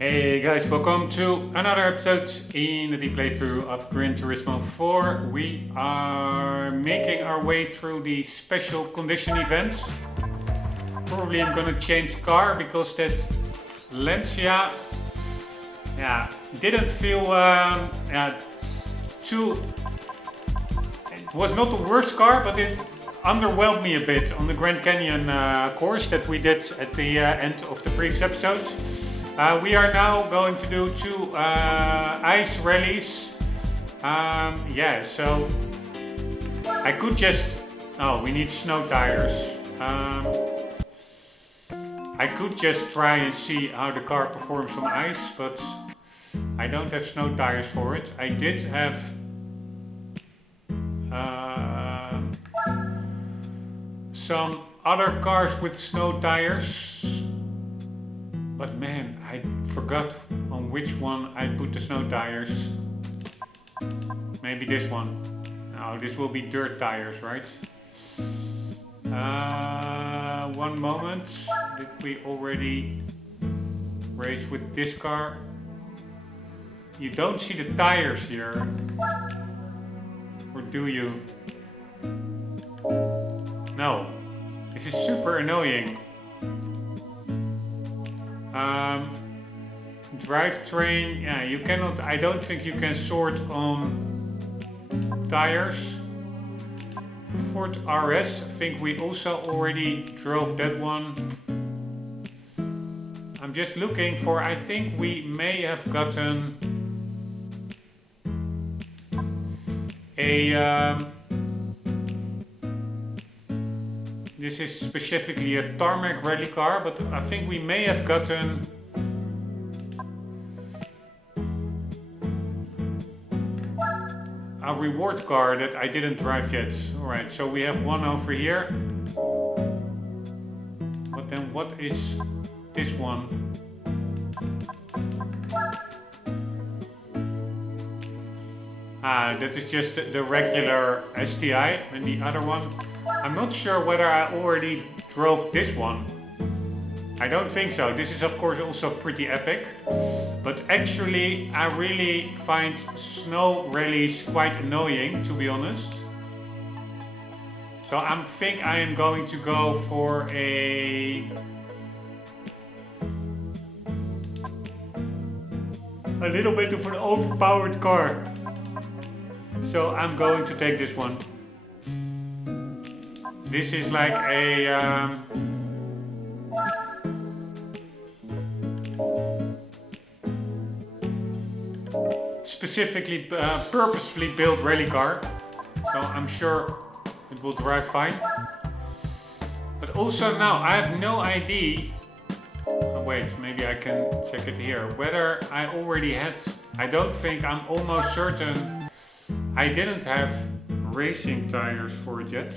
Hey guys, welcome to another episode in the deep playthrough of Gran Turismo 4. We are making our way through the special condition events. Probably I'm gonna change car because that Lancia didn't feel too... It was not the worst car, but it underwhelmed me a bit on the Grand Canyon course that we did at the end of the previous episode. We are now going to do two ice rallies. So I could just... Oh, we need snow tires. I could just try and see how the car performs on ice, but I don't have snow tires for it. I did have some other cars with snow tires. But man, I forgot on which one I put the snow tires. Maybe this one. No, this will be dirt tires, right? One moment. Did we already race with this car? You don't see the tires here. Or do you? No. This is super annoying. Drivetrain, you cannot, I don't think you can sort on tires. Ford RS, I think we also already drove that one. I'm just looking for, I think we may have gotten a, this is specifically a tarmac rally car, but I think we may have gotten a reward car that I didn't drive yet. Alright, so we have one over here. But then what is this one? That is just the regular STI, and the other one, I'm not sure whether I already drove this one. I don't think so. This is of course also pretty epic. But actually I really find snow rallies quite annoying, to be honest. So I think I am going to go for a little bit of an overpowered car. So I'm going to take this one. This is like a specifically purposefully built rally car, so I'm sure it will drive fine. But also now I have no idea, wait, maybe I can check it here, whether I already had, I don't think, I'm almost certain I didn't have racing tires for it yet,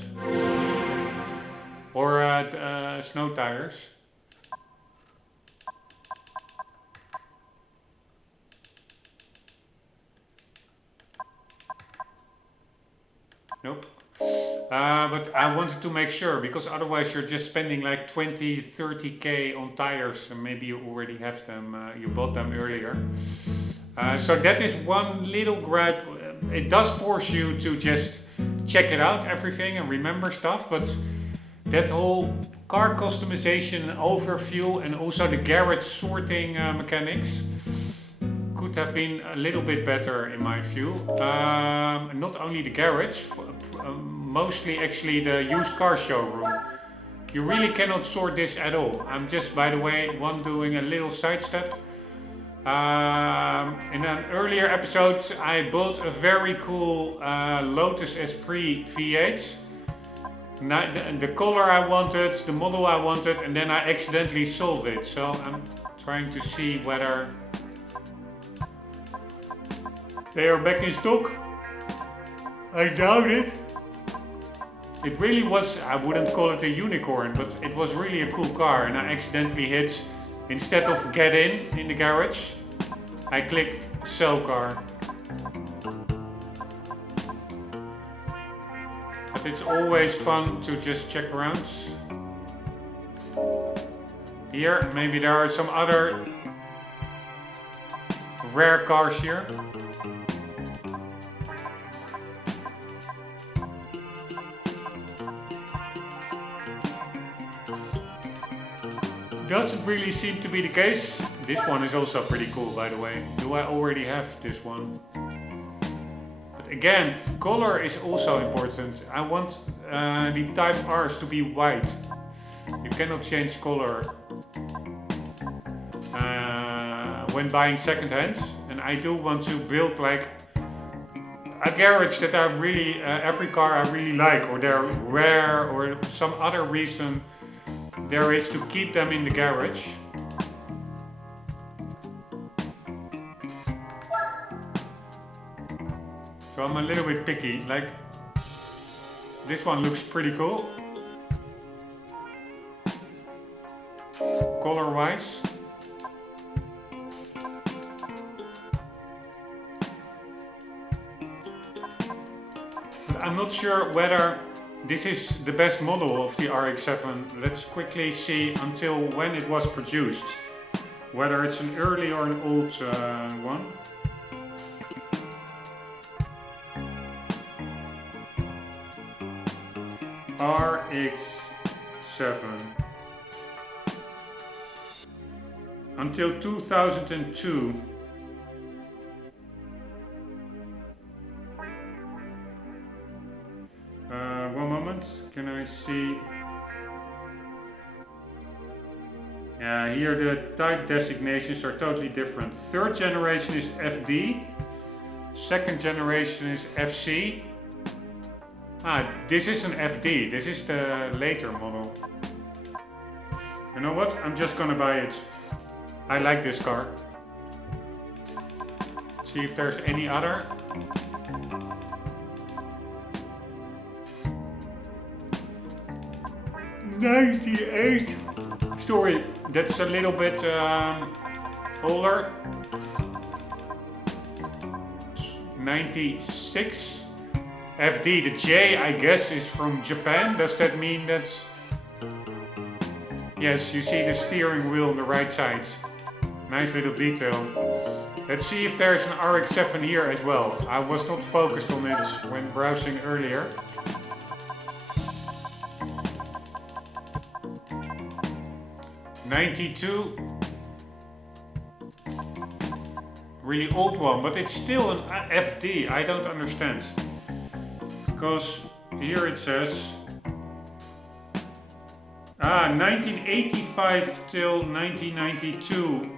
or snow tires. Nope. But I wanted to make sure, because otherwise you're just spending like 20-30k on tires, and maybe you already have them, you bought them earlier. So that is one little gripe. It does force you to just check it out, everything, and remember stuff, but that whole car customization and overview, and also the garage sorting mechanics, could have been a little bit better in my view. Not only the garage, mostly actually the used car showroom. You really cannot sort this at all. I'm just, by the way, doing a little sidestep. In an earlier episode I built a very cool Lotus Esprit V8. The color I wanted, the model I wanted, and then I accidentally sold it. So I'm trying to see whether they are back in stock. I doubt it. It really was, I wouldn't call it a unicorn, but it was really a cool car, and I accidentally hit, instead of get in the garage, I clicked sell car. But it's always fun to just check around. Here, maybe there are some other rare cars here. Doesn't really seem to be the case. This one is also pretty cool, by the way. Do I already have this one? But again, color is also important. I want the Type R's to be white. You cannot change color when buying second-hand. And I do want to build like a garage that I really, every car I really like, or they're rare, or some other reason there is to keep them in the garage. So I'm a little bit picky, like this one looks pretty cool, color wise. But I'm not sure whether this is the best model of the RX-7. Let's quickly see until when it was produced. Whether it's an early or an old one. RX-7. Until 2002. One moment, can I see? Yeah, here the type designations are totally different. Third generation is FD, second generation is FC. Ah, this is an FD, this is the later model. You know what, I'm just gonna buy it. I like this car. See if there's any other. '98. Sorry, that's a little bit older. 96. FD, the J, I guess, is from Japan. Does that mean that's... Yes, you see the steering wheel on the right side. Nice little detail. Let's see if there's an RX-7 here as well. I was not focused on it when browsing earlier. '92. Really old one, but it's still an FD. I don't understand. Because here it says 1985 till 1992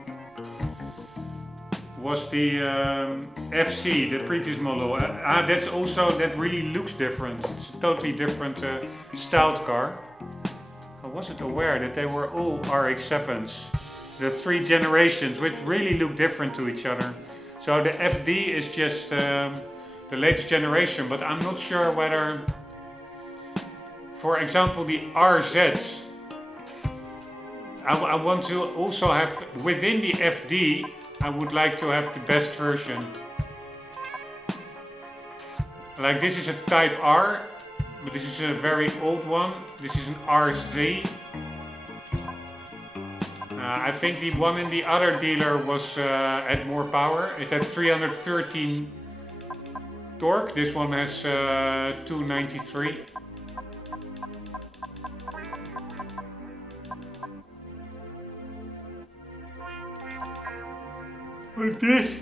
was the FC, the previous model. That's also, that really looks different. It's a totally different styled car. I wasn't aware that they were all RX-7s. The three generations, which really look different to each other. So the FD is just the latest generation, but I'm not sure whether, for example, the RZ, I want to also have, within the FD, I would like to have the best version. Like this is a Type R, but this is a very old one. This is an RZ. I think the one in the other dealer was had more power. It had 313 torque. This one has 293. With this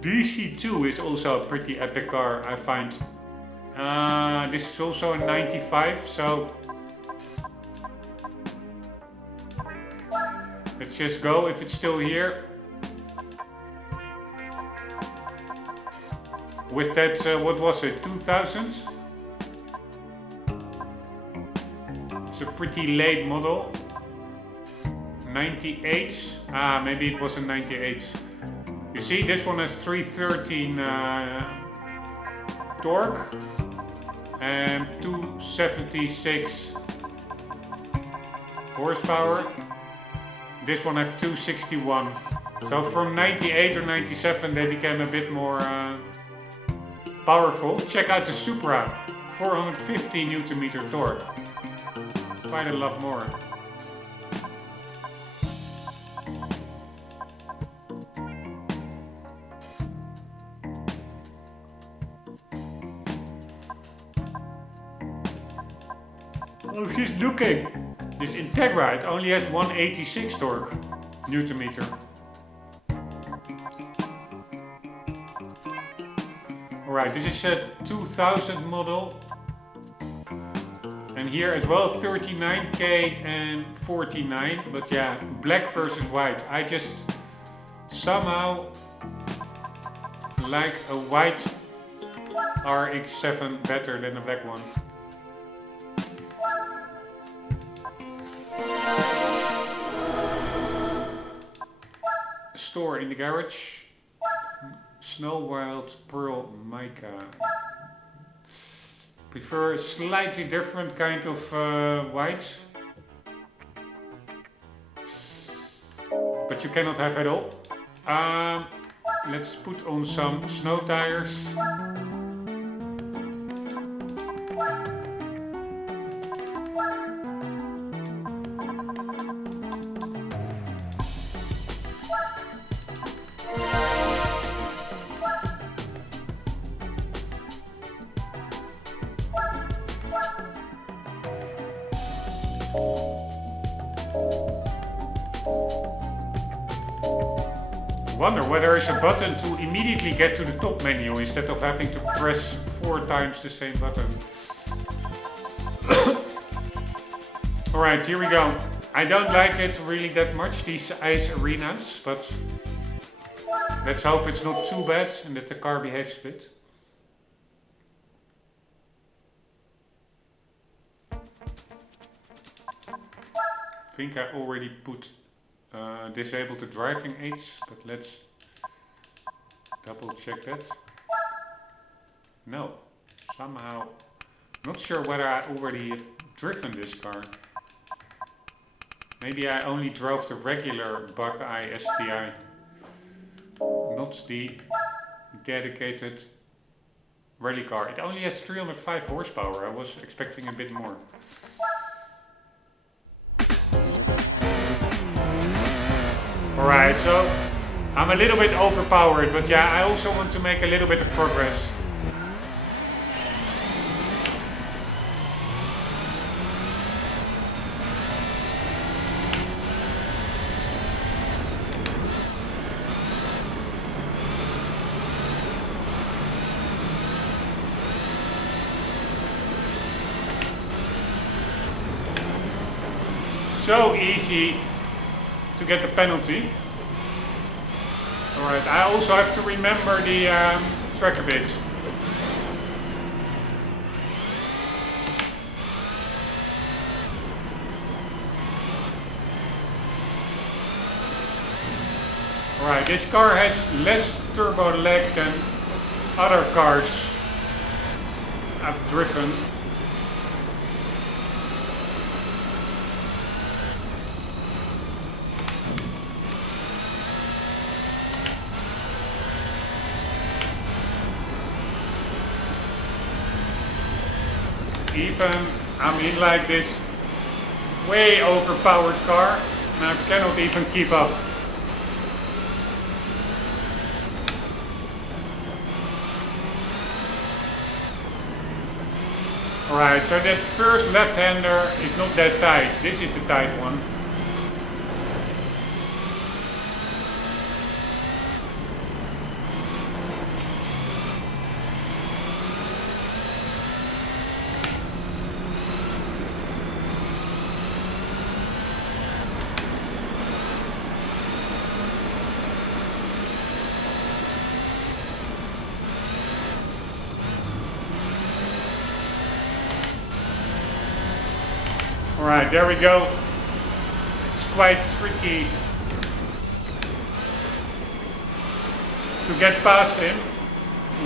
DC2 is also a pretty epic car, I find. This is also a 95, so let's just go if it's still here. With that, what was it, 2000? It's a pretty late model. 98, maybe it was a 98. You see, this one has 313 torque and 276 horsepower. This one has 261. So from 98 or 97 they became a bit more powerful. Check out the Supra, 450 Nm torque. Quite a lot more. Oh, he's looking. This Integra, it only has 186 torque Newton meter. Alright, this is a 2000 model. And here as well 39k and 49. But yeah, black versus white. I just somehow like a white RX-7 better than a black one. Store in the garage. Snow Wild Pearl Mica. Prefer a slightly different kind of white. But you cannot have it all. Let's put on some snow tires. Wonder whether there is a button to immediately get to the top menu instead of having to press 4 times the same button. Alright, here we go. I don't like it really that much, these ice arenas, but let's hope it's not too bad and that the car behaves a bit. I think I already put disable the driving aids, but let's double check that. No, somehow, not sure whether I already have driven this car. Maybe I only drove the regular Buckeye STI, not the dedicated rally car. It only has 305 horsepower, I was expecting a bit more. Alright, so I'm a little bit overpowered, but yeah, I also want to make a little bit of progress. So easy to get the penalty. Alright, I also have to remember the track a bit. Alright, this car has less turbo lag than other cars I've driven. Even I'm in like this way overpowered car and I cannot even keep up. Alright, so that first left-hander is not that tight. This is the tight one. Alright, there we go. It's quite tricky to get past him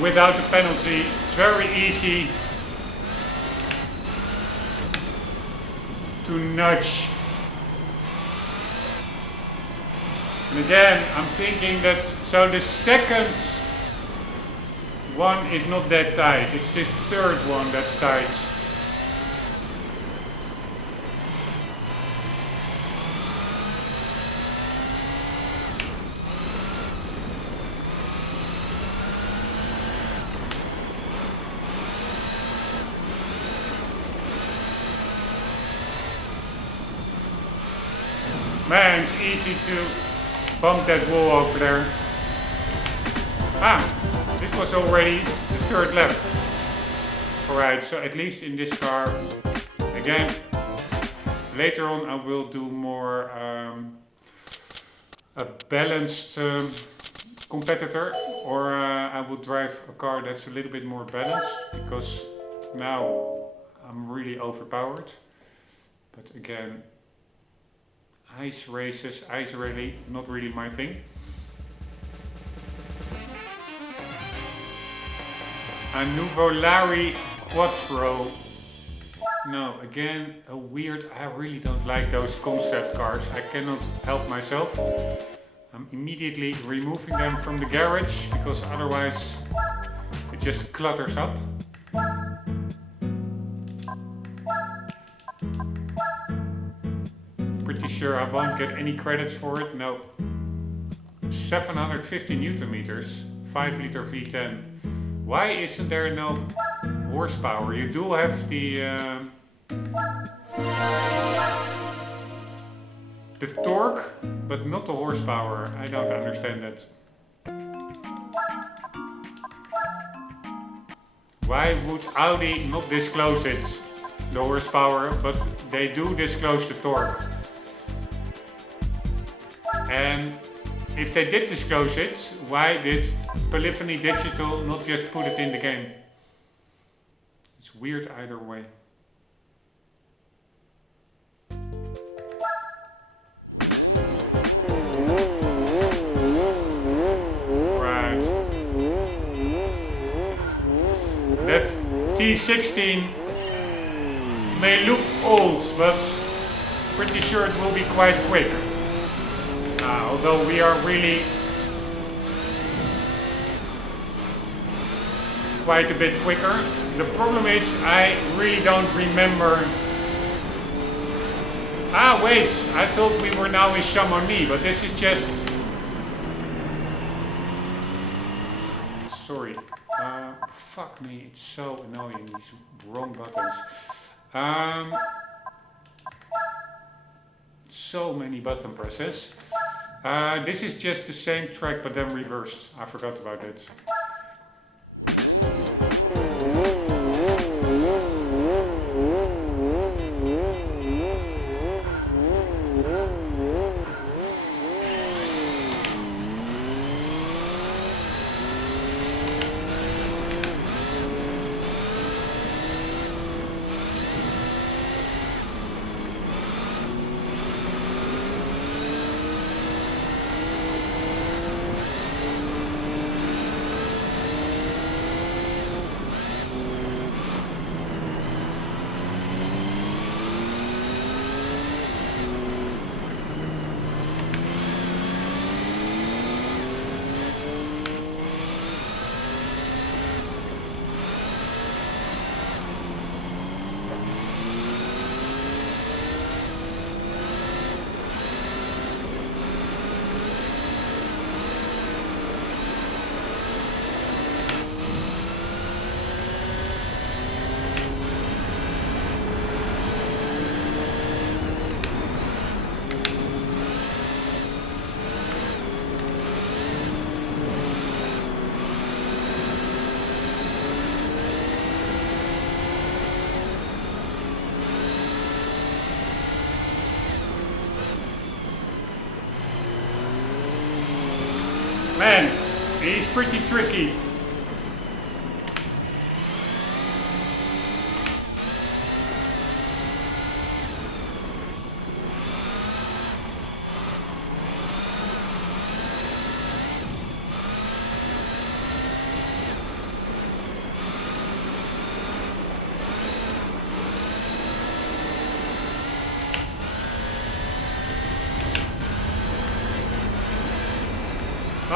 without a penalty. It's very easy to nudge. And again, I'm thinking that, so the second one is not that tight. It's this third one that's tight. Man, it's easy to bump that wall over there. Ah, this was already the third lap. Alright, so at least in this car, again, later on I will do more a balanced competitor, or I will drive a car that's a little bit more balanced, because now I'm really overpowered. But again, ice races, ice rally, not really my thing. A Nuvolari Quattro. No, again, a weird, I really don't like those concept cars. I cannot help myself. I'm immediately removing them from the garage, because otherwise it just clutters up. Pretty sure I won't get any credits for it, no. 750 Newton meters, 5 liter V10. Why isn't there no horsepower? You do have the torque, but not the horsepower. I don't understand that. Why would Audi not disclose it, the horsepower, but they do disclose the torque? And if they did disclose it, why did Polyphony Digital not just put it in the game? It's weird either way. Right. That T16 may look old, but pretty sure it will be quite quick. Although we are really quite a bit quicker. The problem is I really don't remember. Ah wait, I thought we were now in Chamonix, but this is just... Sorry. Fuck me, it's so annoying, these wrong buttons. So many button presses. This is just the same track but then reversed. I forgot about it. Man, he's pretty tricky.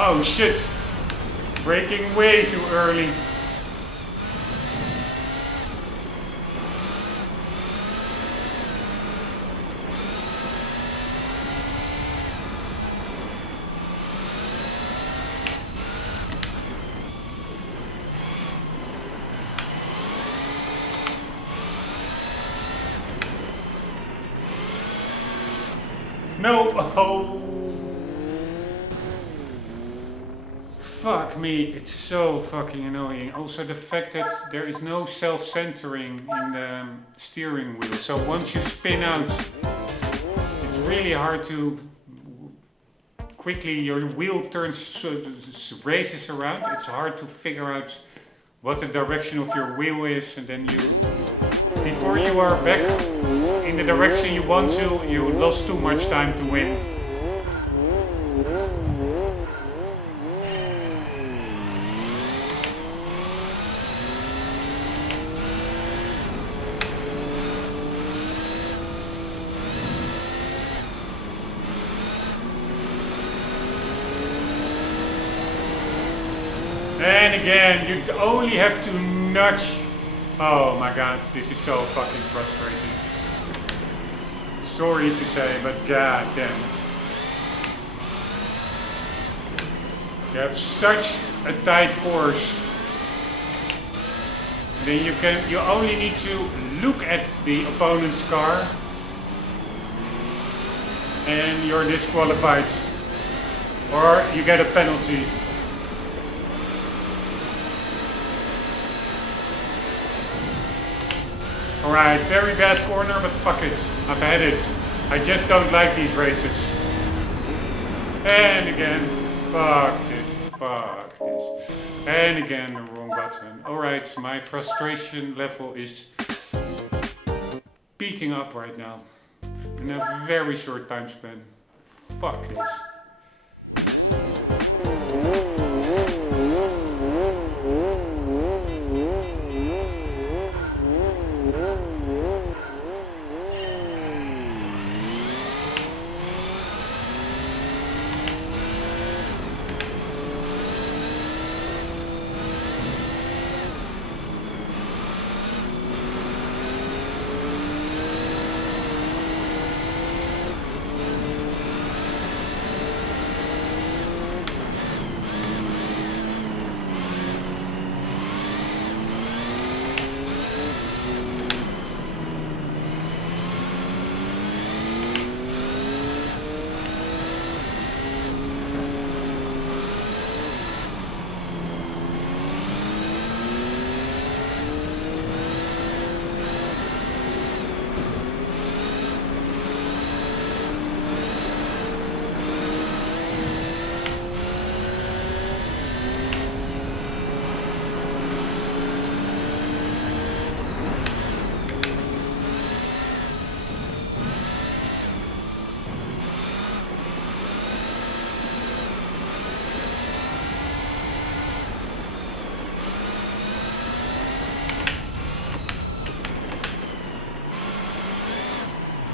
Oh shit, braking way too early. No! Oh! Fuck me, it's so fucking annoying. Also the fact that there is no self-centering in the steering wheel. So once you spin out, it's really hard to quickly, your wheel turns, races around. It's hard to figure out what the direction of your wheel is, and then you, before you are back in the direction you want to, you lost too much time to win. And again, you only have to nudge. Oh my god, this is so fucking frustrating. Sorry to say, but god damn it. You have such a tight course. Then you only need to look at the opponent's car and you're disqualified. Or you get a penalty. Alright, very bad corner, but fuck it. I've had it. I just don't like these races. And again, fuck this. And again, the wrong button. Alright, my frustration level is peaking up right now. In a very short time span. Fuck this.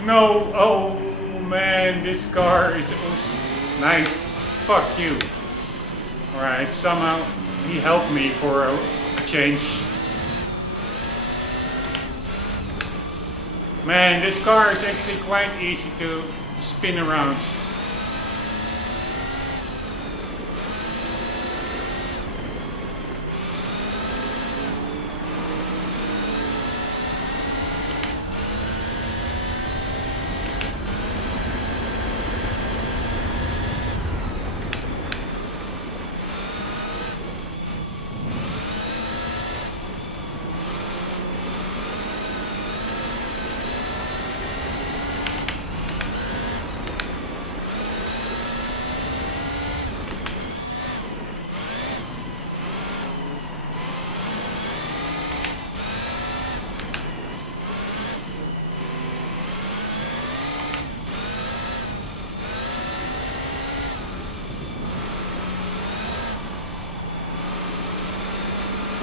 No, oh man, this car is nice. Fuck you. Alright, somehow he helped me for a change. Man, this car is actually quite easy to spin around.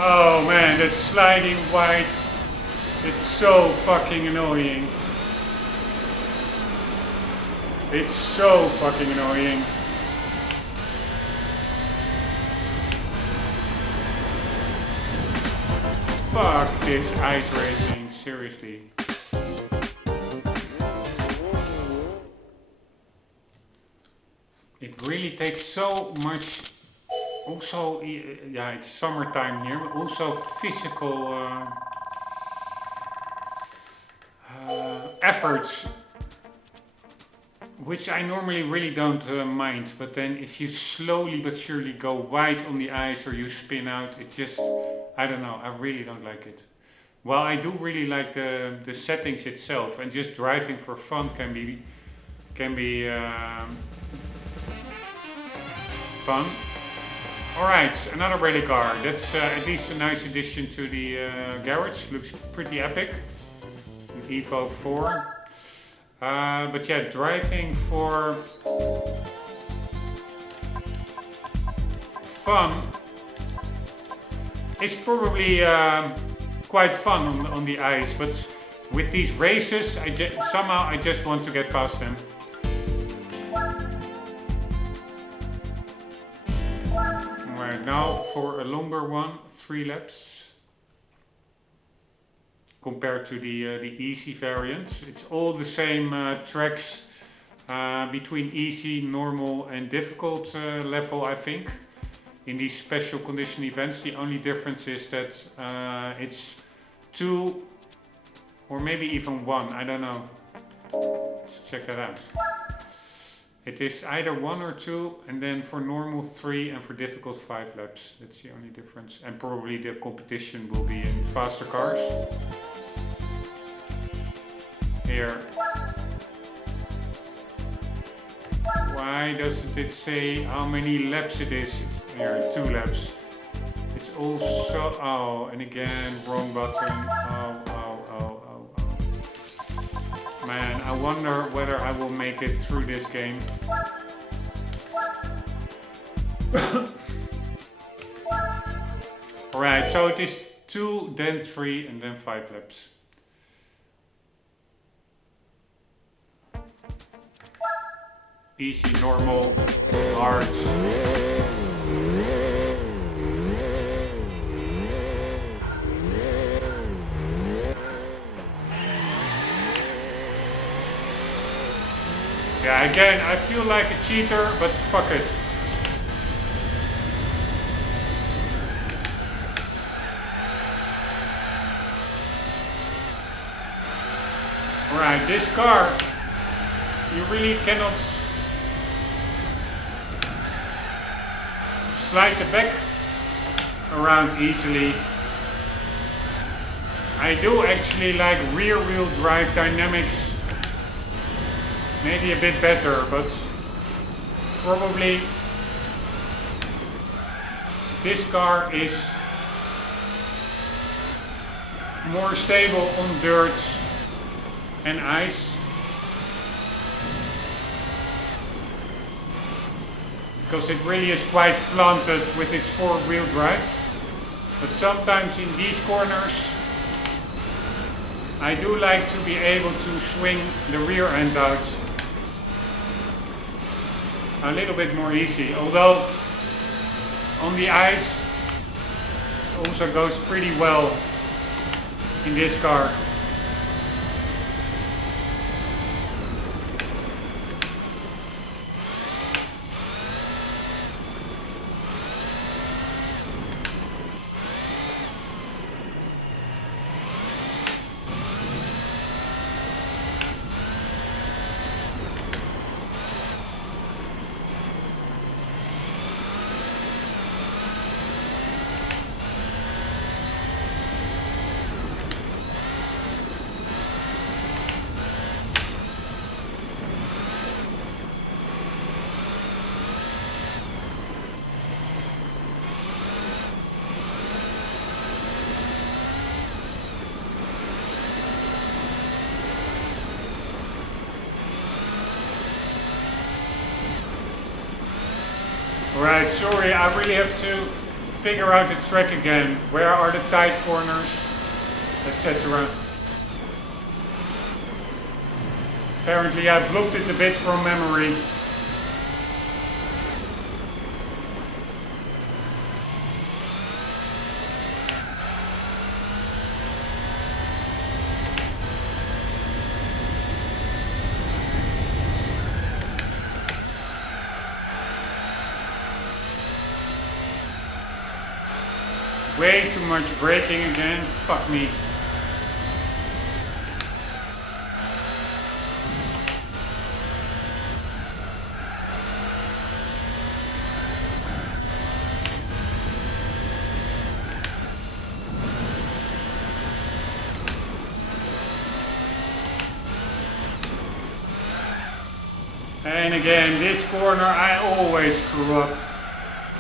Oh man, that sliding white, it's so fucking annoying. It's so fucking annoying. Fuck this ice racing, seriously. It really takes so much. Also, yeah, it's summertime here, but also physical efforts which I normally really don't mind, but then if you slowly but surely go wide on the ice or you spin out, it just, I don't know, I really don't like it. Well, I do really like the settings itself, and just driving for fun can be fun. Alright, another rally car. That's at least a nice addition to the garage. Looks pretty epic. An Evo 4. But yeah, driving for fun is probably quite fun on the ice, but with these races, somehow I just want to get past them. Alright, now for a longer one, 3 laps. Compared to the easy variant. It's all the same tracks between easy, normal and difficult level, I think. In these special condition events, the only difference is that it's 2 or maybe even 1, I don't know. Let's check that out. It is either 1 or 2, and then for normal 3 and for difficult 5 laps. That's the only difference. And probably the competition will be in faster cars. Here. Why doesn't it say how many laps it is? It's here, 2 laps. It's also, oh, and again, wrong button. Oh. Man, I wonder whether I will make it through this game. Alright, so it is 2, then 3, and then 5 laps. Easy, normal, hard. Yeah, again, I feel like a cheater, but fuck it. Alright, this car, you really cannot slide the back around easily. I do actually like rear wheel drive dynamics. Maybe a bit better, but probably this car is more stable on dirt and ice. Because it really is quite planted with its 4-wheel drive. But sometimes in these corners I do like to be able to swing the rear end out a little bit more easy, although on the ice also goes pretty well in this car. Right, sorry, I really have to figure out the track again. Where are the tight corners, etc. Apparently I blocked it a bit from memory. Way too much braking again, fuck me. And again, this corner, I always screw up.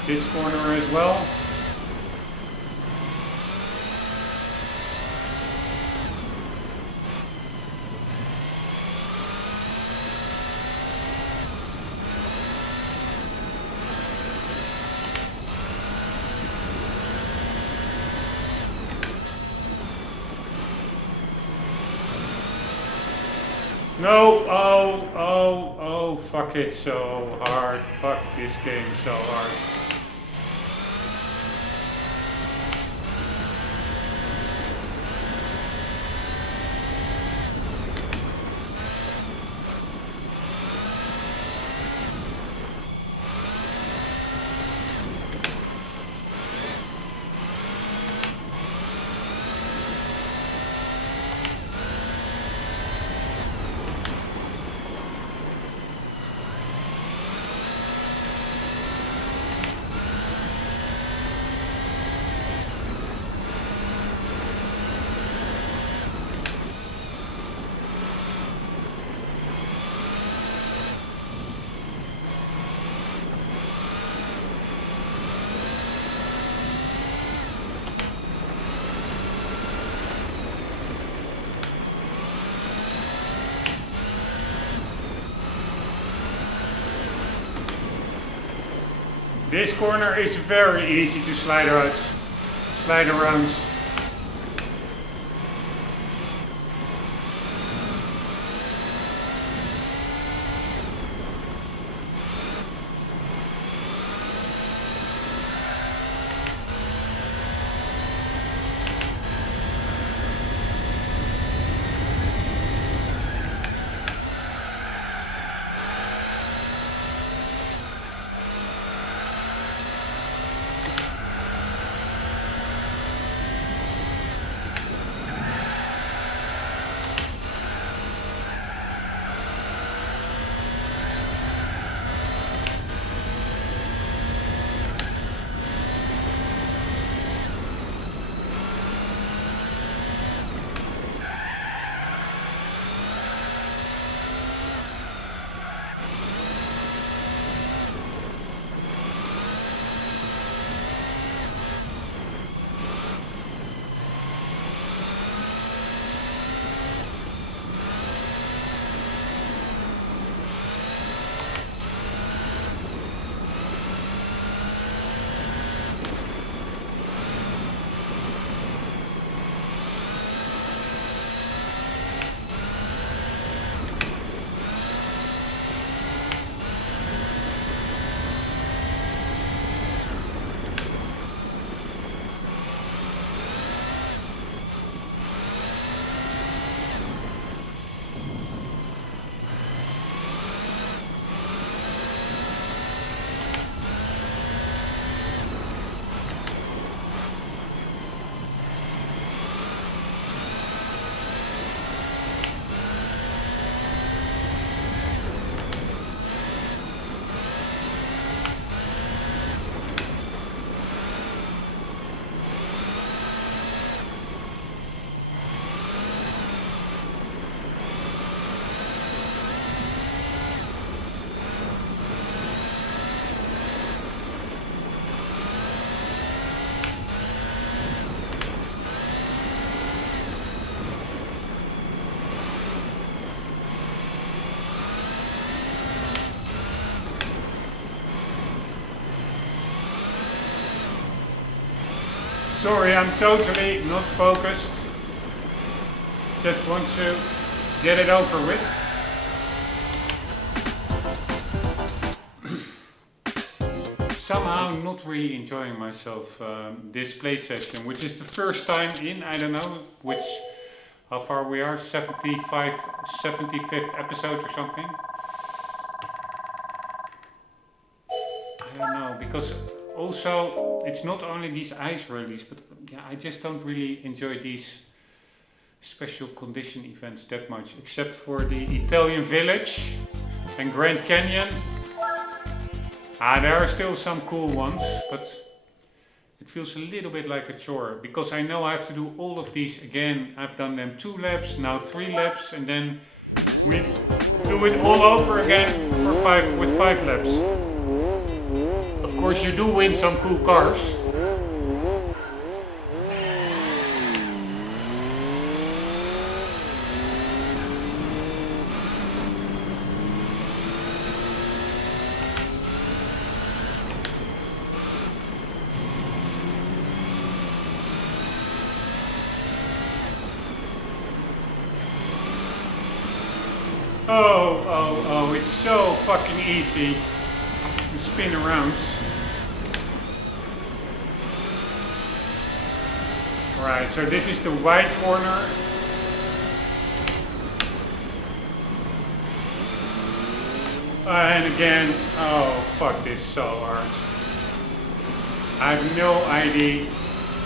This corner as well. No, oh, fuck it so hard. Fuck this game so hard. This corner is very easy to slide around. Sorry, I'm totally not focused. Just want to get it over with. Somehow not really enjoying myself this play session, which is the first time in, I don't know how far we are, 75th episode or something. I don't know, because also it's not only these ice rallies, but yeah, I just don't really enjoy these special condition events that much, except for the Italian Village and Grand Canyon. There are still some cool ones, but it feels a little bit like a chore, because I know I have to do all of these again. I've done them 2 laps, now 3 laps, and then We do it all over again with 5 laps. Of course, you do win some cool cars. Oh, it's so fucking easy to spin around. Right, so this is the white corner. And again, oh fuck this so hard. I have no idea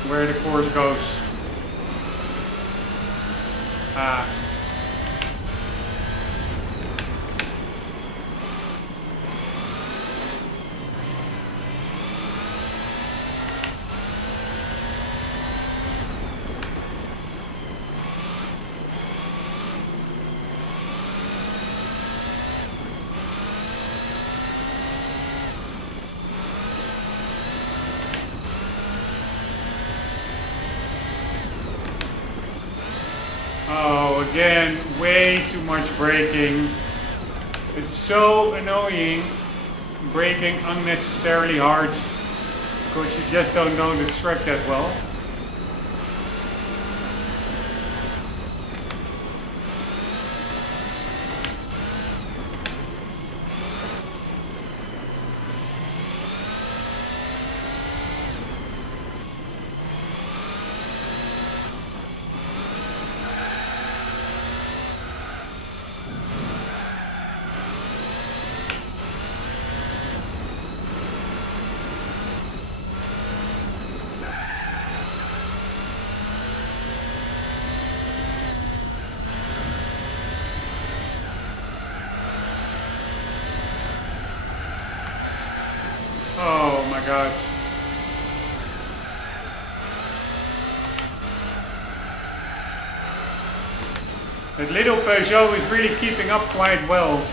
where the course goes. Oh, again, way too much braking. It's so annoying braking unnecessarily hard because you just don't know the track that well. Oh my god. That little Peugeot is really keeping up quite well.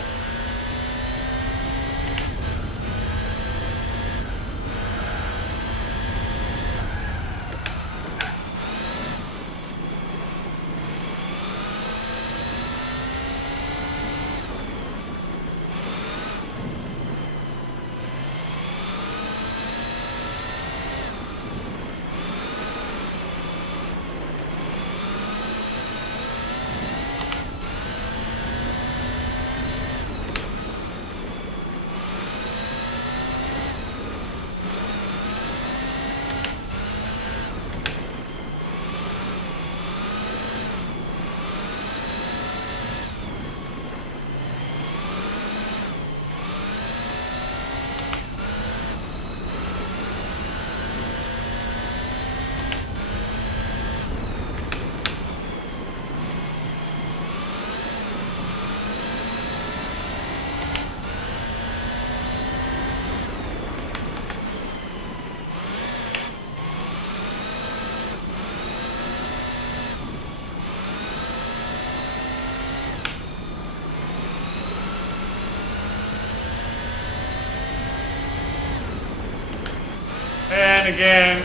And again,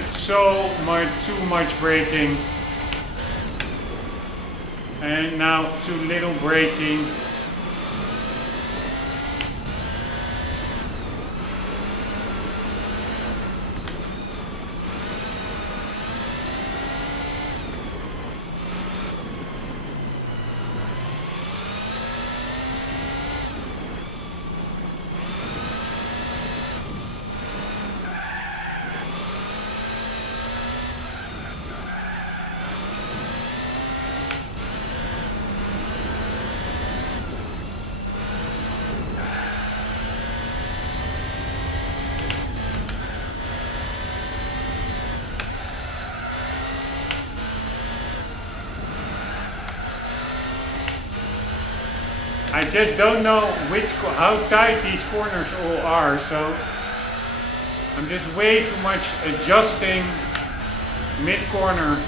too much braking. And now too little braking. I just don't know how tight these corners all are, so I'm just way too much adjusting mid-corner.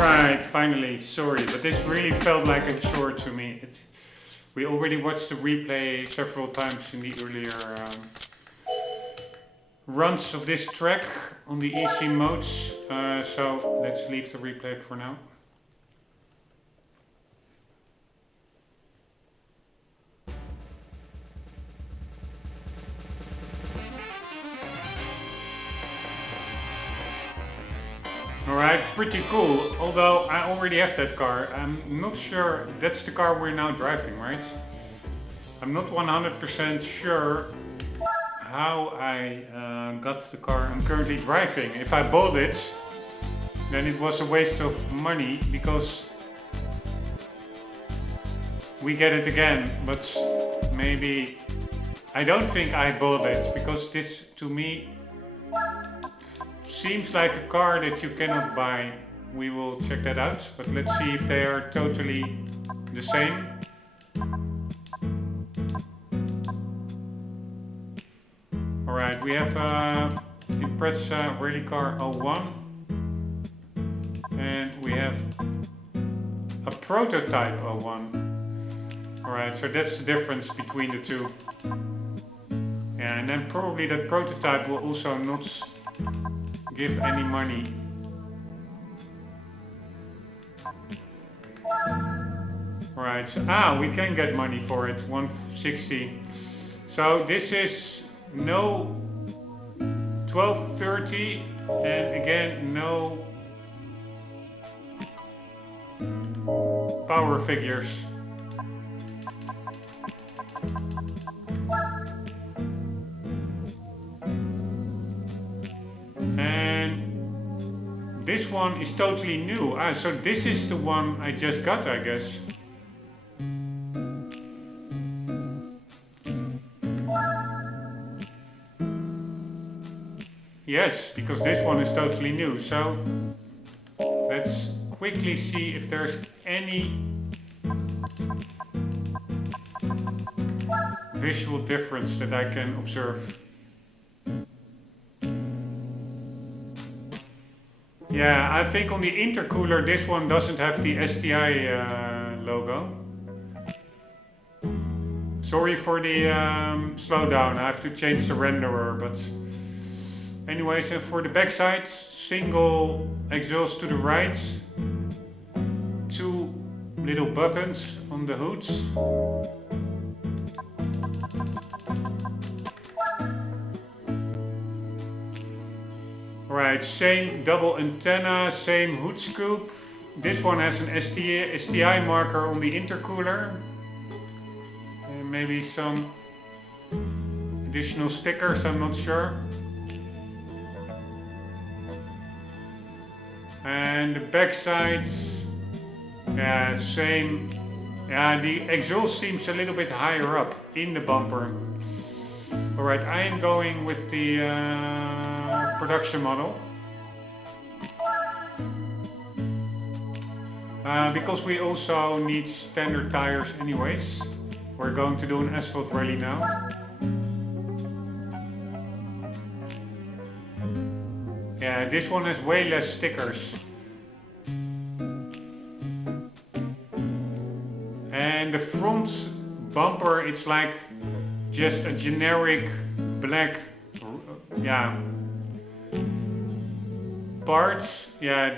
Alright, finally, sorry, but this really felt like a chore to me. We already watched the replay several times in the earlier runs of this track on the easy modes, so let's leave the replay for now. Alright, pretty cool, although I already have that car. I'm not sure, that's the car we're now driving, right? I'm not 100% sure how I got the car I'm currently driving. If I bought it, then it was a waste of money because we get it again, but maybe I don't think I bought it because this to me seems like a car that you cannot buy. We will check that out, but let's see if they are totally the same. Alright, we have Impreza Rally Car 01 and we have a Prototype 01. Alright, so that's the difference between the two. Yeah, and then probably that Prototype will also not give any money. Alright, so we can get money for it, 160. So this is no 1230 and again no power figures. And this one is totally new. So this is the one I just got, I guess. Yes, because this one is totally new. So let's quickly see if there's any visual difference that I can observe. Yeah, I think on the intercooler this one doesn't have the STI logo. Sorry for the slowdown, I have to change the renderer, but anyways, and for the backside, single exhaust to the right, two little buttons on the hoods. Alright, same double antenna, same hood scoop. This one has an STI marker on the intercooler. And maybe some additional stickers, I'm not sure. And the back sides, yeah, same. Yeah, the exhaust seems a little bit higher up in the bumper. Alright, I am going with the production model. Because we also need standard tires anyways. We're going to do an asphalt rally now. Yeah, this one has way less stickers. And the front bumper, it's like just a generic black, parts. Yeah,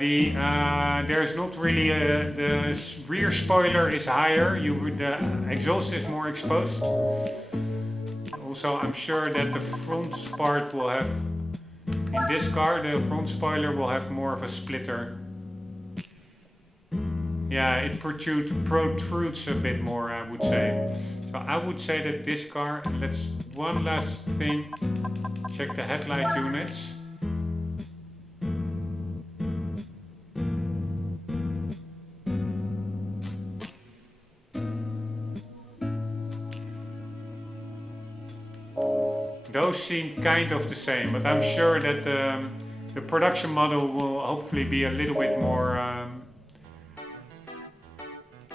there's not really the rear spoiler is higher. The exhaust is more exposed. Also, I'm sure that the front part will have, in this car, the front spoiler will have more of a splitter. Yeah, it protrudes a bit more, I would say. So I would say that this car, let's one last thing, check the headlight units. Those seem kind of the same, but I'm sure that the production model will hopefully be a little bit more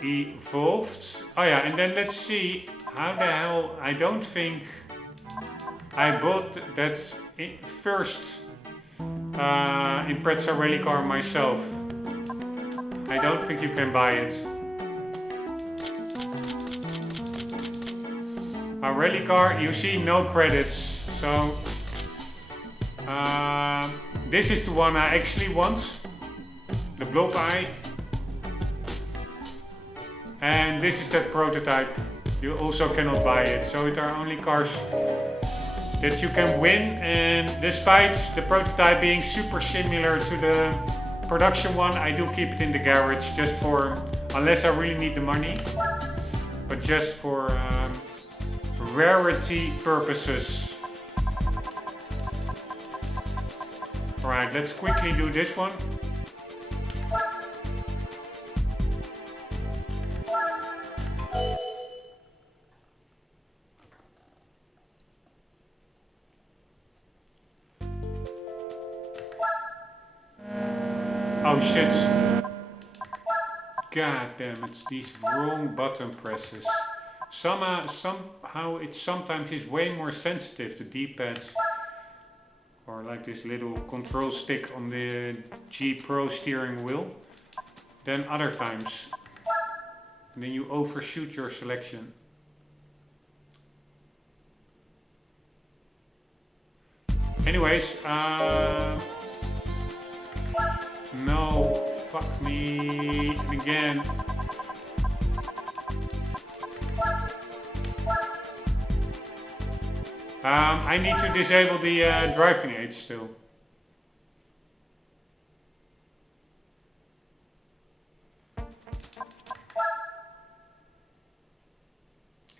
evolved. Oh yeah, and then let's see how the hell, I don't think I bought that first Impreza rally car myself. I don't think you can buy it. A rally car, you see no credits. So this is the one I actually want. The blob eye. And this is that prototype. You also cannot buy it. So it are only cars that you can win, and despite the prototype being super similar to the production one, I do keep it in the garage just for, unless I really need the money, but just for rarity purposes. Alright, let's quickly do this one. Oh shit. God damn, it's these wrong button presses. Somehow it sometimes is way more sensitive, the D-pad. Or like this little control stick on the G Pro steering wheel, than other times. And then you overshoot your selection. Anyways, no, fuck me again. I need to disable the driving aids still.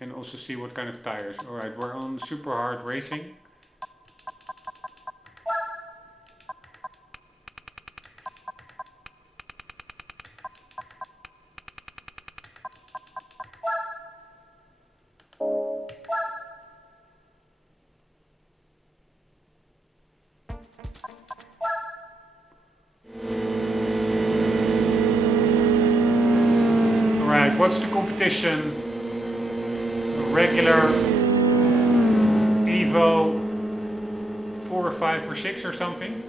And also see what kind of tires. Alright, we're on super hard racing. What's the competition? A regular Evo 4 or 5 or 6 or something?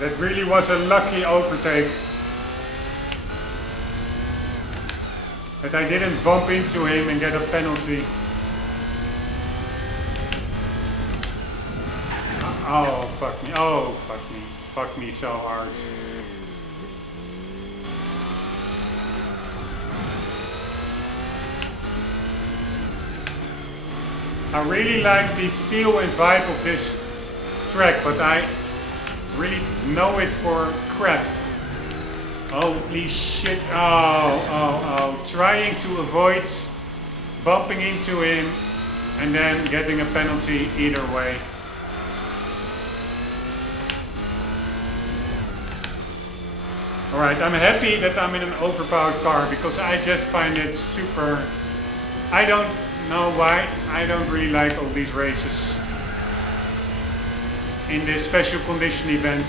That really was a lucky overtake. That I didn't bump into him and get a penalty. Oh, fuck me. Oh, fuck me. Fuck me so hard. I really like the feel and vibe of this track, but I really know it for crap. Holy shit. Oh. Trying to avoid bumping into him and then getting a penalty either way. Alright, I'm happy that I'm in an overpowered car because I just find it super... I don't know why. I don't really like all these races in this special condition event.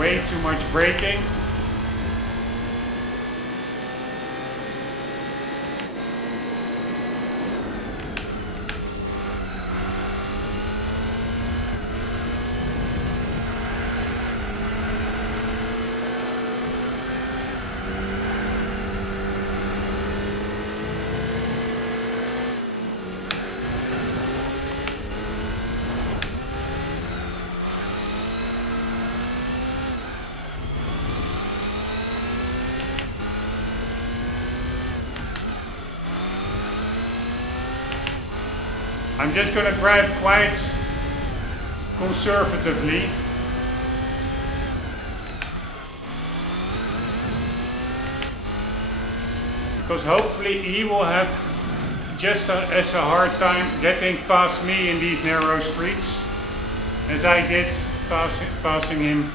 Way too much braking. I'm just gonna drive quite conservatively. Because hopefully he will have just as a hard time getting past me in these narrow streets as I did passing him.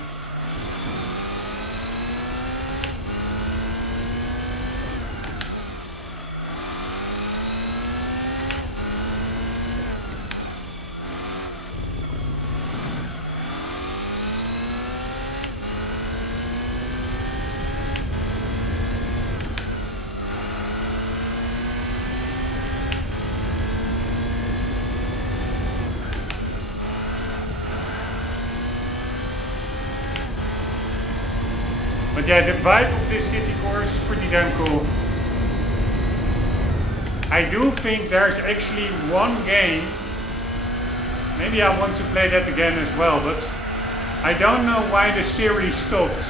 But yeah, the vibe of this city course is pretty damn cool. I do think there's actually one game, maybe I want to play that again as well, but I don't know why the series stopped.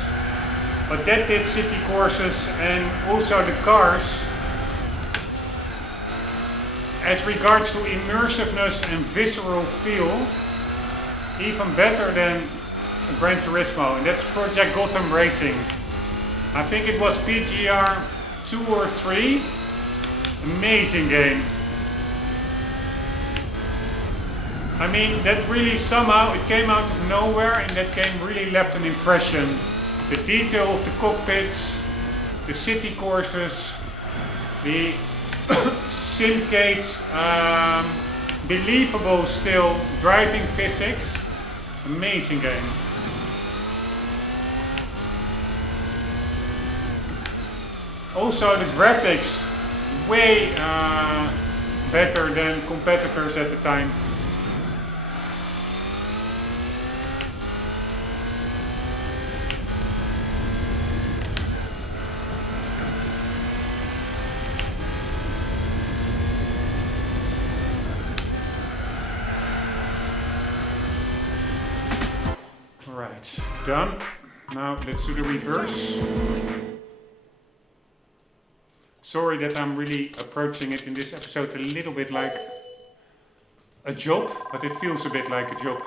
But that did city courses and also the cars. As regards to immersiveness and visceral feel, even better than Gran Turismo, and that's Project Gotham Racing. I think it was PGR 2 or 3. Amazing game. I mean, that really somehow, it came out of nowhere and that game really left an impression. The detail of the cockpits, the city courses, the Simcade's believable still driving physics. Amazing game. Also the graphics way better than competitors at the time. Alright, done. Now let's do the reverse. Sorry that I'm really approaching it in this episode a little bit like a job, but it feels a bit like a job.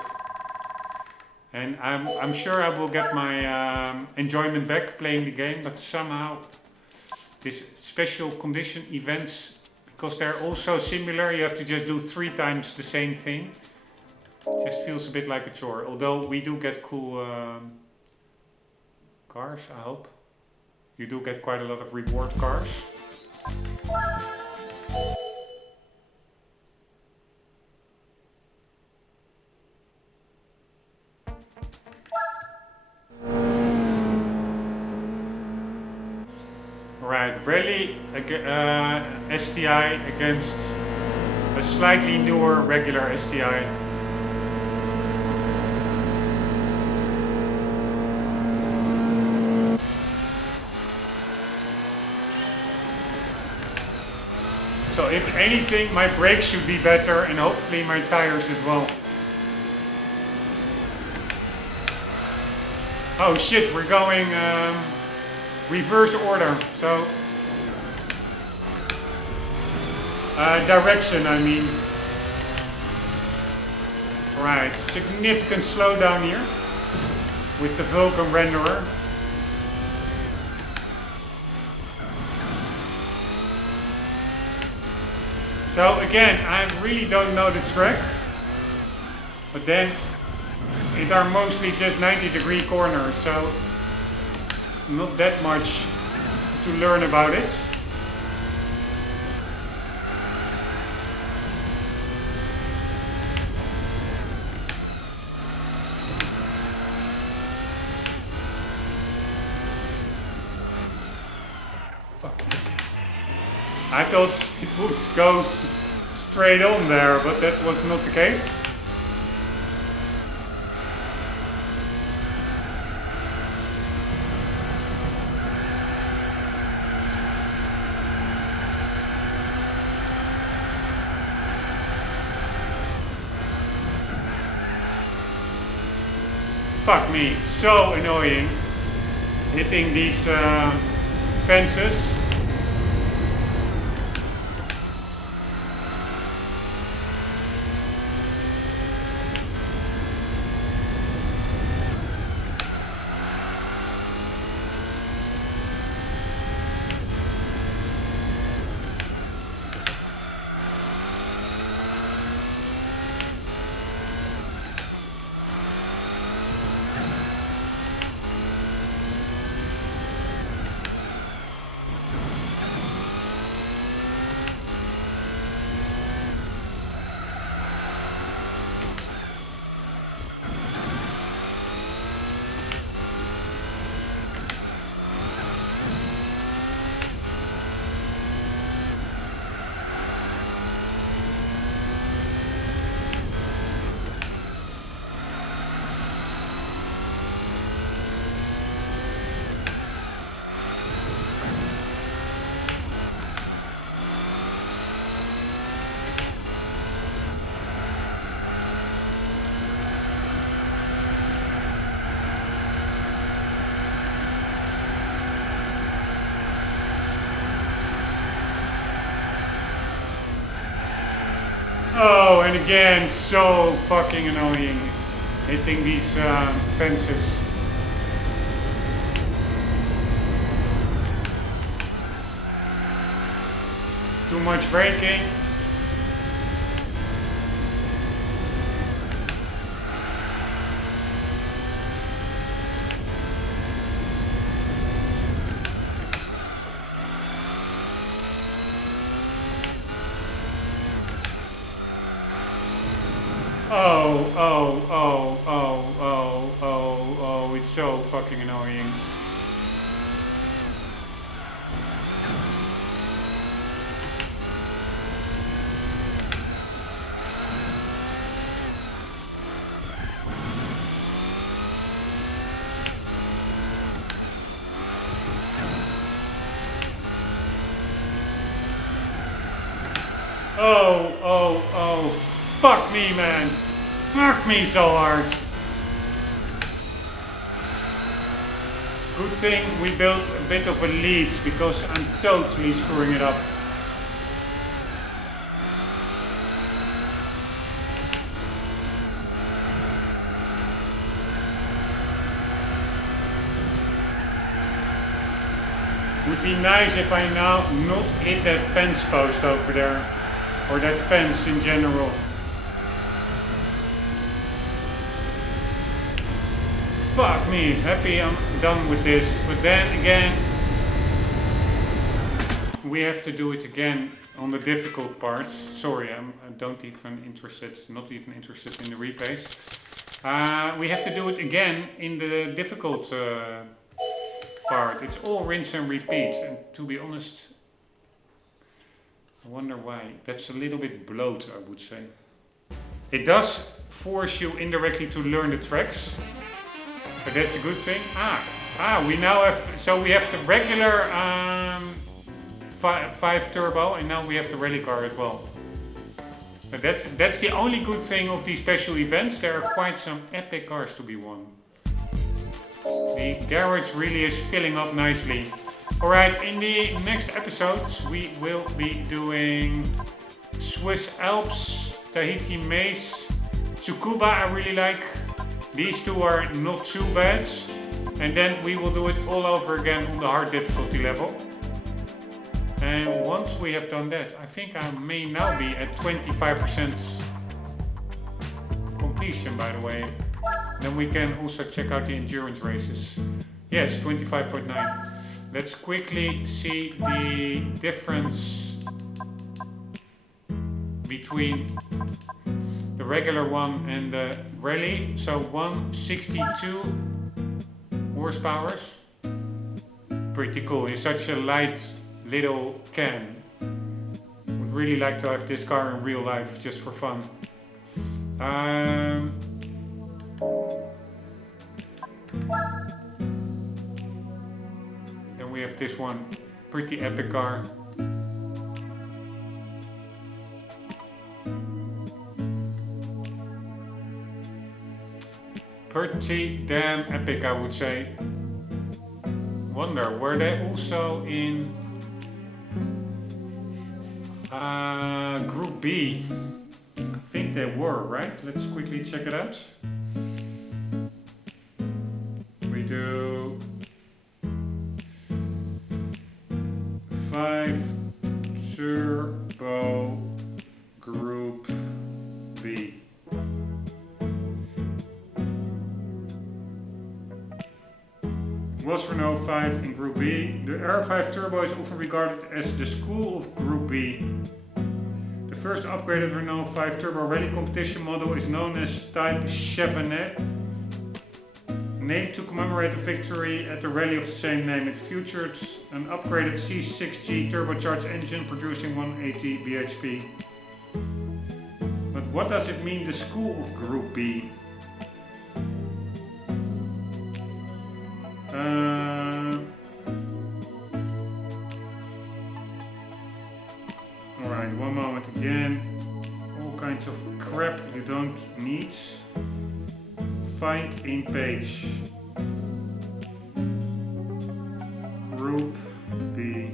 And I'm sure I will get my enjoyment back playing the game, but somehow these special condition events, because they're also similar, you have to just do 3 times the same thing. It just feels a bit like a chore, although we do get cool cars, I hope. You do get quite a lot of reward cars. Right, rally STI against a slightly newer regular STI. So if anything, my brakes should be better and hopefully my tires as well. Oh shit, we're going reverse order, so direction I mean. Right, significant slowdown here with the Vulcan renderer. So again, I really don't know the track, but then it are mostly just 90-degree corners, so not that much to learn about it. Fuck. I thought it would go straight on there, but that was not the case. Fuck me, so annoying hitting these fences. Oh, and again, so fucking annoying. Hitting these fences. Too much braking. Oh, it's so fucking annoying. Oh, fuck me, man. Fuck me so hard. Good thing we built a bit of a lead because I'm totally screwing it up. Would be nice if I now not hit that fence post over there. Or that fence in general. Fuck me, happy I'm done with this. But then again, we have to do it again on the difficult parts. Sorry, I'm not even interested in the replays. We have to do it again in the difficult part. It's all rinse and repeat. And to be honest, I wonder why. That's a little bit bloat, I would say. It does force you indirectly to learn the tracks. But that's a good thing. We now have, so we have the regular 5 turbo and now we have the rally car as well. But that's the only good thing of these special events. There are quite some epic cars to be won. The garage really is filling up nicely. Alright, in the next episodes we will be doing Swiss Alps, Tahiti Maze, Tsukuba I really like. These two are not too bad. And then we will do it all over again on the hard difficulty level. And once we have done that, I think I may now be at 25% completion, by the way. Then we can also check out the endurance races. Yes, 25.9. Let's quickly see the difference between the regular one and the rally. So 162 horsepower. Pretty cool. It's such a light little can. Would really like to have this car in real life just for fun. Then we have this one, pretty epic car. Pretty damn epic, I would say. Wonder, were they also in Group B? I think they were, right? Let's quickly check it out. We do 5 Turbo Group B. Was Renault 5 in Group B. The R5 Turbo is often regarded as the school of Group B. The first upgraded Renault 5 Turbo rally competition model is known as Type Chevanet, named to commemorate a victory at the rally of the same name. It featured an upgraded C6G turbocharged engine producing 180 bhp. But what does it mean, the school of Group B? Alright, one moment again. All kinds of crap you don't need. Find in page. Group B.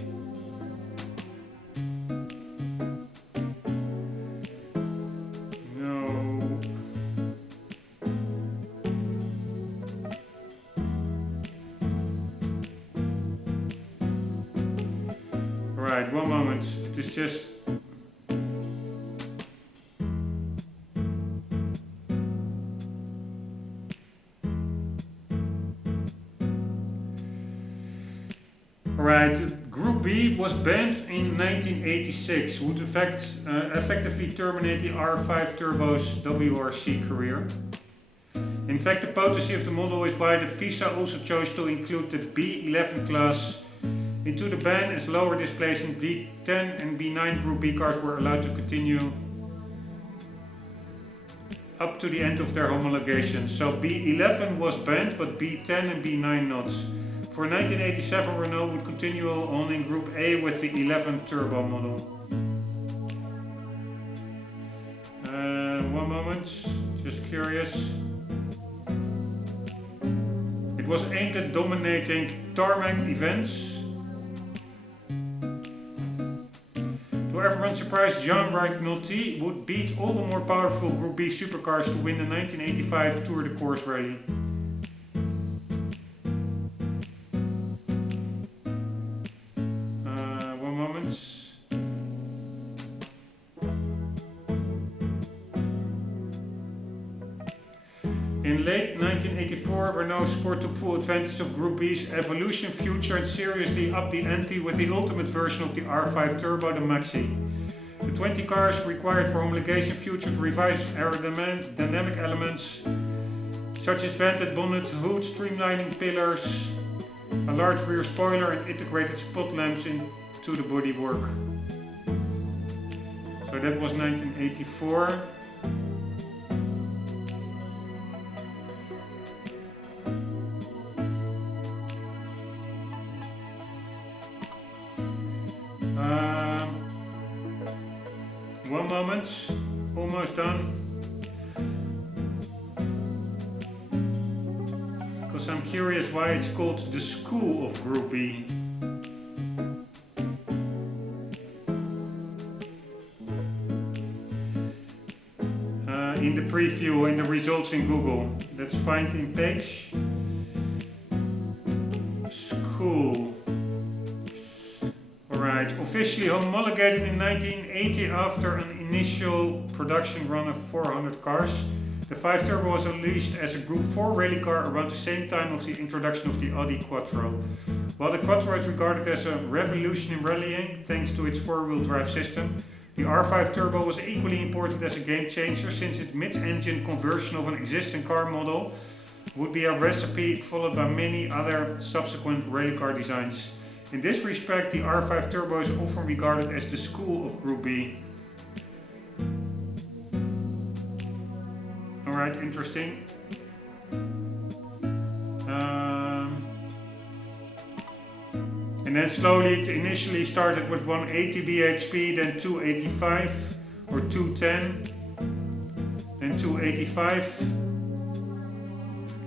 Alright, one moment. It is just... Alright, Group B was banned in 1986, would effectively terminate the R5 Turbo's WRC career. In fact, the potency of the model is why the FISA also chose to include the B11 class into the ban, as lower displacement B10 and B9 Group B cars were allowed to continue up to the end of their homologation. So B11 was banned, but B10 and B9 not. For 1987, Renault would continue on in Group A with the 11 turbo model. One moment, just curious. It was aimed at dominating tarmac events. To everyone's surprise, Jean-Jacques Nolty would beat all the more powerful Group B supercars to win the 1985 Tour de Corse rally. One moment. In late 1984, Renault Sport took full advantage of Group B's evolution feature and seriously upped the ante with the ultimate version of the R5 Turbo, the Maxi. The 20 cars required for homologation featured revised aerodynamic elements such as vented bonnet, hood, streamlining pillars, a large rear spoiler and integrated spot lamps into the bodywork. So that was 1984. One moment, almost done. Because I'm curious why it's called the School of Group B. In the preview, in the results in Google, let's find in page. School. Alright, officially homologated in 1980 after an initial production run of 400 cars. The 5 Turbo was unleashed as a Group 4 rally car around the same time of the introduction of the Audi Quattro. While the Quattro is regarded as a revolution in rallying thanks to its 4-wheel drive system, the R5 Turbo was equally important as a game changer since its mid-engine conversion of an existing car model would be a recipe followed by many other subsequent rally car designs. In this respect, the R5 Turbo is often regarded as the school of Group B. Alright, interesting. And then slowly it initially started with 180 bhp, then 285 or 210, then 285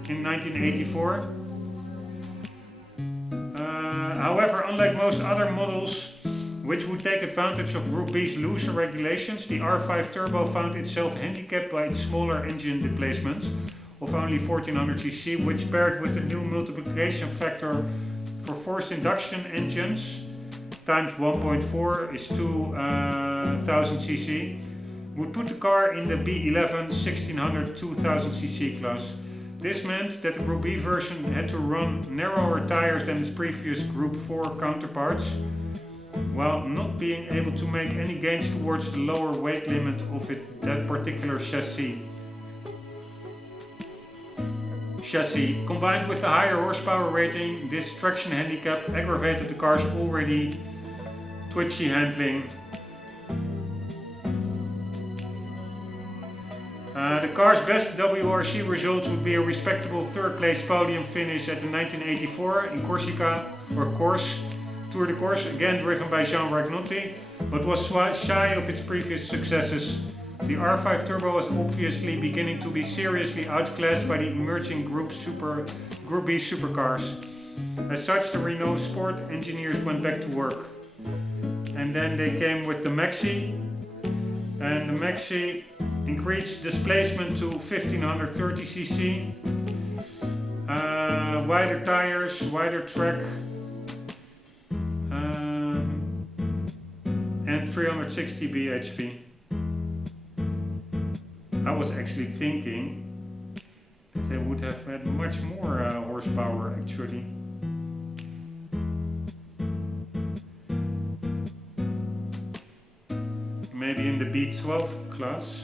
in 1984. However, unlike most other models which would take advantage of Group B's looser regulations, the R5 Turbo found itself handicapped by its smaller engine displacement of only 1400cc, which paired with the new multiplication factor for forced induction engines times 1.4 is 2000cc, would put the car in the B11 1600 2000cc class. This meant that the Group B version had to run narrower tires than its previous Group 4 counterparts, while not being able to make any gains towards the lower weight limit of that particular chassis. Combined with the higher horsepower rating, this traction handicap aggravated the car's already twitchy handling. The car's best WRC results would be a respectable third place podium finish at the 1984 in Corsica or Corse Tour de Corse, again driven by Jean-Jacques Nolty, but was shy of its previous successes. The R5 Turbo was obviously beginning to be seriously outclassed by the emerging Group B supercars. As such, the Renault Sport engineers went back to work. And then they came with the Maxi, and the Maxi increased displacement to 1530cc, wider tires, wider track, and 360 bhp. I was actually thinking they would have had much more horsepower actually. Maybe in the B12 class.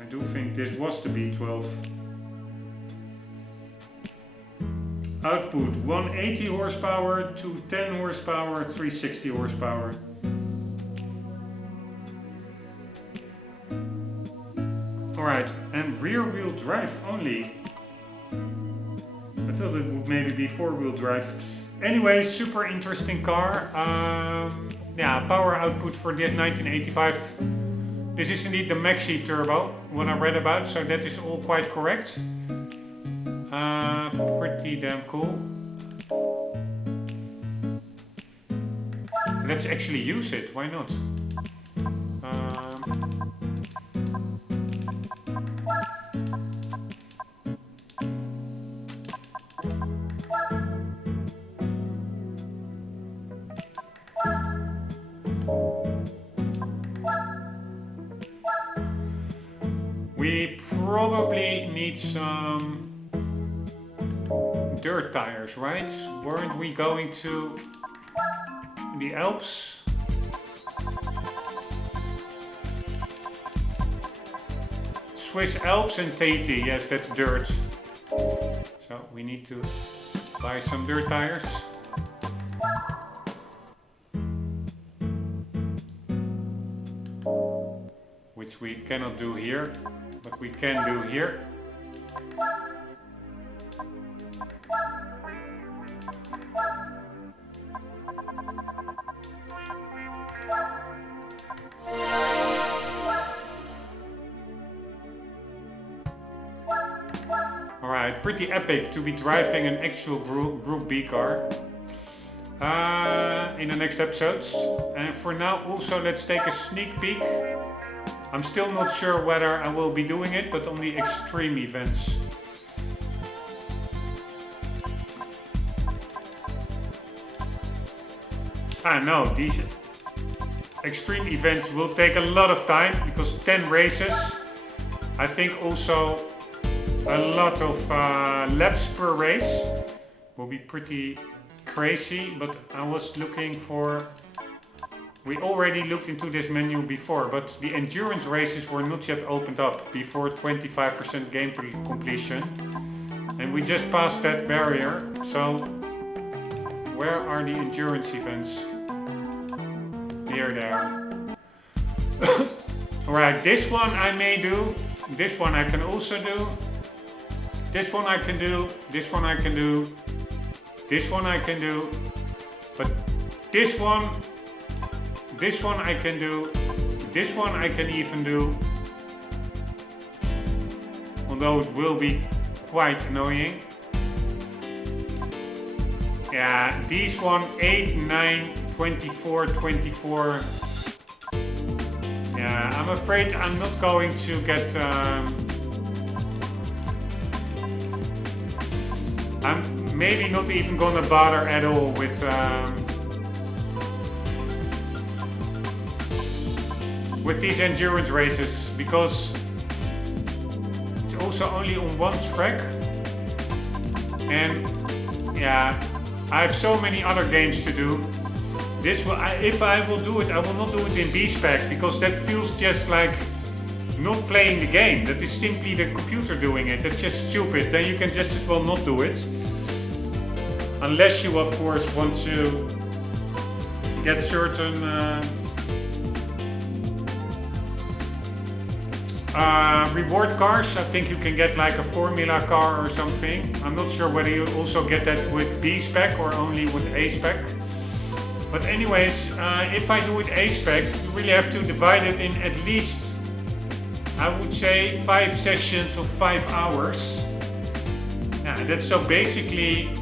I do think this was the B12. Output 180 horsepower, 210 horsepower, 360 horsepower. Alright, and rear wheel drive only. I thought it would maybe be four wheel drive. Anyway, super interesting car. Yeah, power output for this 1985. This is indeed the Maxi Turbo, what I read about, so that is all quite correct. Pretty damn cool. Let's actually use it, why not? We probably need some dirt tires, right? Weren't we going to the Alps? Swiss Alps and Tahiti, yes, that's dirt. So we need to buy some dirt tires. Which we cannot do here, but we can do here. Alright, pretty epic to be driving an actual Group B car in the next episodes. And for now also let's take a sneak peek. I'm still not sure whether I will be doing it, but on the extreme events. No, these extreme events will take a lot of time because 10 races. I think also a lot of laps per race will be pretty crazy, but I was looking for... We already looked into this menu before, but the endurance races were not yet opened up before 25% game completion. And we just passed that barrier, so where are the endurance events? Here they are. Alright, this one I may do, this one I can also do, this one I can do, this one I can do, this one I can do, but this one I can do, this one I can even do, although it will be quite annoying. Yeah, these one 8, 9, 24, 24. Yeah, I'm afraid I'm not going to get... I'm maybe not even gonna bother at all with these endurance races, because it's also only on one track, and yeah, I have so many other games to do. This will, if I will do it, I will not do it in B-Spec, because that feels just like not playing the game. That is simply the computer doing it. That's just stupid. Then you can just as well not do it. Unless you, of course, want to get certain reward cars. I think you can get like a formula car or something. I'm not sure whether you also get that with B-Spec or only with A-Spec. But anyways, if I do it A-Spec, you really have to divide it in at least, I would say, 5 sessions of 5 hours. Yeah, that's so basically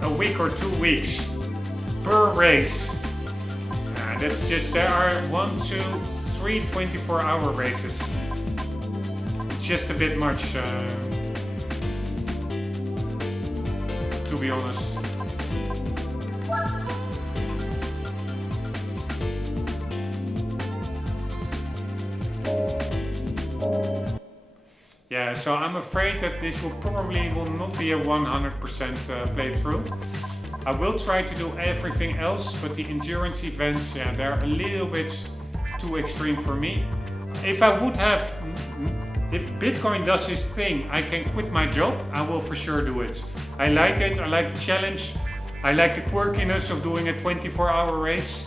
a week or 2 weeks per race. That's just, there are 1, 2, 3 24-hour races. It's just a bit much, to be honest. Yeah, so I'm afraid that this will probably not be a 100% playthrough. I will try to do everything else, but the endurance events, yeah, they're a little bit too extreme for me. If Bitcoin does his thing, I can quit my job, I will for sure do it. I like it, I like the challenge, I like the quirkiness of doing a 24-hour race.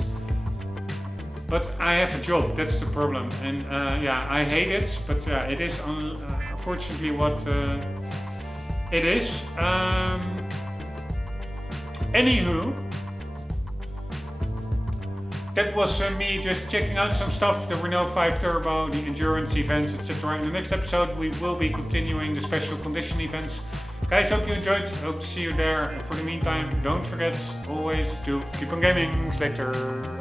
But I have a job, that's the problem. And yeah, I hate it, but it is unfortunately what it is. Anywho, that was me just checking out some stuff, the Renault 5 Turbo, the endurance events, etc. In the next episode we will be continuing the special condition events. Guys, hope you enjoyed, hope to see you there. For the meantime, don't forget always to keep on gaming. Later.